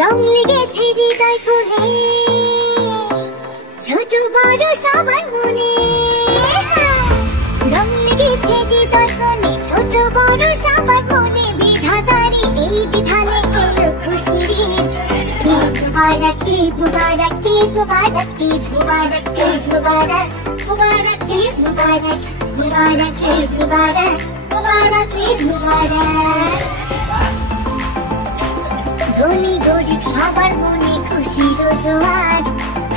রং লেগেছে হৃদয় কোণে, ছোট বড় সবার মনে। রং লেগেছে হৃদয় কোণে, ছোট বড় সবার মনে। বিধাতারি এই বিধানে এলো খুশির ঈদ। মুবারক ঈদ মুবারক ঈদ মুবারক ঈদ মুবারক ঈদ মুবারক মুবারক ঈদ মুবারক মুবারক ঈদ মুবারক মুবারক ঈদ মুবারক। ধনী গরিব সবার মনে খুশির জোয়ার,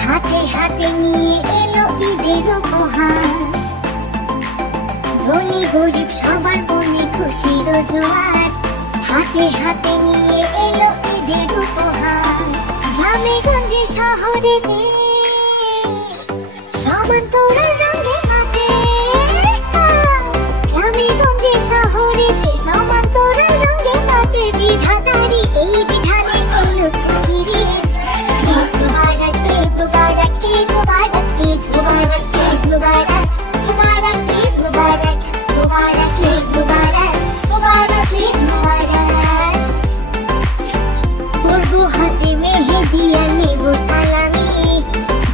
হাতে হাতে নিয়ে এলো ঈদের উপহার। ধনী গরিব সবার মনে খুশির জোয়ার, হাতে হাতে নিয়ে এলো ঈদের উপহার। গ্রামে গঞ্জে শহরেতে সমান্তরাল রঙে মাপে। গ্রামে গঞ্জে শহরেতে সমান্তরাল রঙে মাপে। বিধাতারি এই বিধানে এলো খুশির ঈদ। ঈদ মুবারক ঈদ মুবারক ঈদ মুবারক ঈদ মুবারক ঈদ মুবারক মুবারক ঈদ মুবারক মুবারক ঈদ মুবারক মুবারক ঈদ মুবারক। করবো হাতে মেহেদি আর নেব সালামি,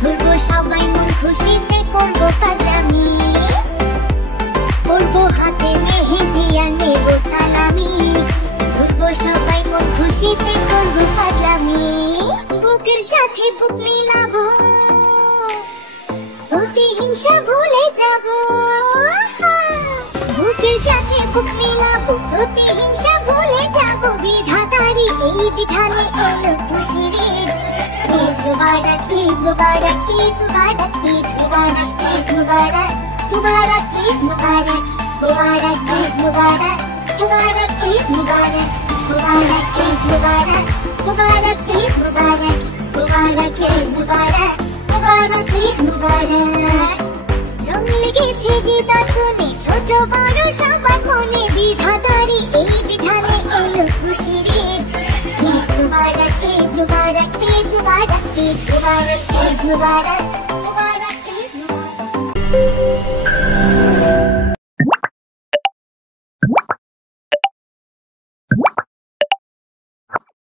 ঘুরবো সবাই মন খুশিতে করবো পাগলামি। করবো হাতে মেহেদি আর নেব সালামি, ঘুরবো সবাই মন খুশিতে করবো পাগলামি। বুকের সাথে বুক মিলাবো, প্রতিহিংসা ভুলে যাবো। বুকের সাথে বুক মিলাবো, প্রতিহিংসা ভুলে যাবো। বিধাতারি এই বিধানে এলো খুশির ঈদ। ঈদ মুবারক ঈদ মুবারক ঈদ মুবারক ঈদ মুবারক ঈদ মুবারক মুবারক ঈদ মুবারক মুবারক ঈদ মুবারক মুবারক ঈদ মুবারক মুবারক ঈদ মুবারক মুবারক ঈদ মুবারক মুবারক ঈদ মুবারক মুবারক ঈদ মুবারক। রং লেগেছে হৃদয় কোণে, ছোট বড় সবার মনে। বিধাতারি এই বিধানে এলো খুশির ঈদ। ঈদ মুবারক ঈদ মুবারক ঈদ মুবারক ঈদ মুবারক ঈদ মুবারক